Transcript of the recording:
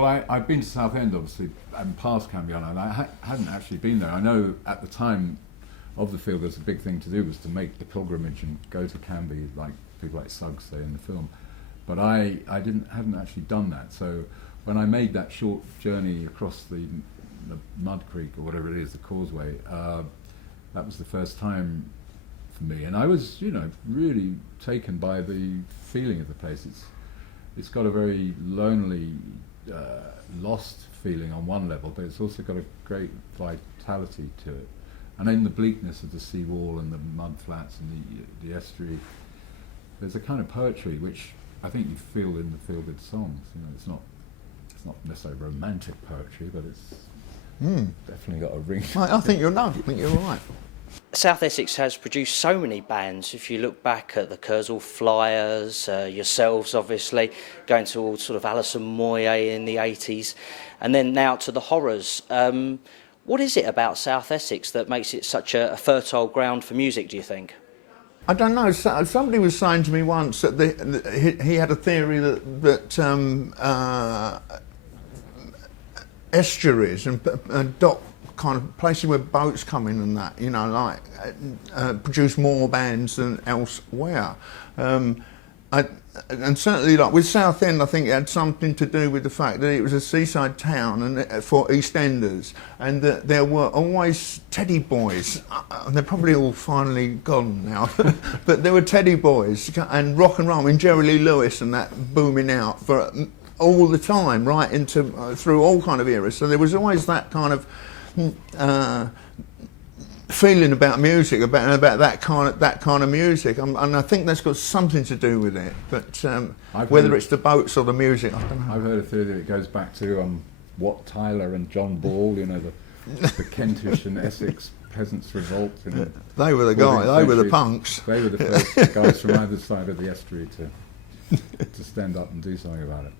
Well, I've been to Southend, obviously, and past Canvey-on, and I hadn't actually been there. I know at the time of the Feelgoods, a big thing to do was to make the pilgrimage and go to Canvey, like people like Suggs say in the film. But I hadn't actually done that. So when I made that short journey across the Mud Creek, or whatever it is, the causeway, that was the first time for me. And I was, really taken by the feeling of the place. It's got a very lonely, lost feeling on one level, but it's also got a great vitality to it. And in the bleakness of the seawall and the mud flats and the estuary, there's a kind of poetry which I think you feel in the Feelgood songs. It's not necessarily romantic poetry, but it's definitely got a ring. I think you're right. South Essex has produced so many bands. If you look back at the Kersal Flyers, yourselves obviously, going to all sort of Alison Moyet in the 80s, and then now to the Horrors. What is it about South Essex that makes it such a fertile ground for music, do you think? I don't know. Somebody was saying to me once that he had a theory that estuaries and dock kind of places where boats come in and that, produce more bands than elsewhere. And certainly, like with Southend, I think it had something to do with the fact that it was a seaside town and for EastEnders, and that there were always teddy boys. They're probably all finally gone now, but there were teddy boys and rock and roll. I mean, Jerry Lee Lewis and that booming out for all the time, right into through all kind of eras. So there was always that kind of feeling about music, about that kind of music, and I think that's got something to do with it. But whether it's the boats or the music, I don't know. I've heard a theory that it goes back to Wat Tyler and John Ball, the Kentish and Essex peasants' revolt. They were the guys. They were the punks. They were the first guys from either side of the estuary to stand up and do something about it.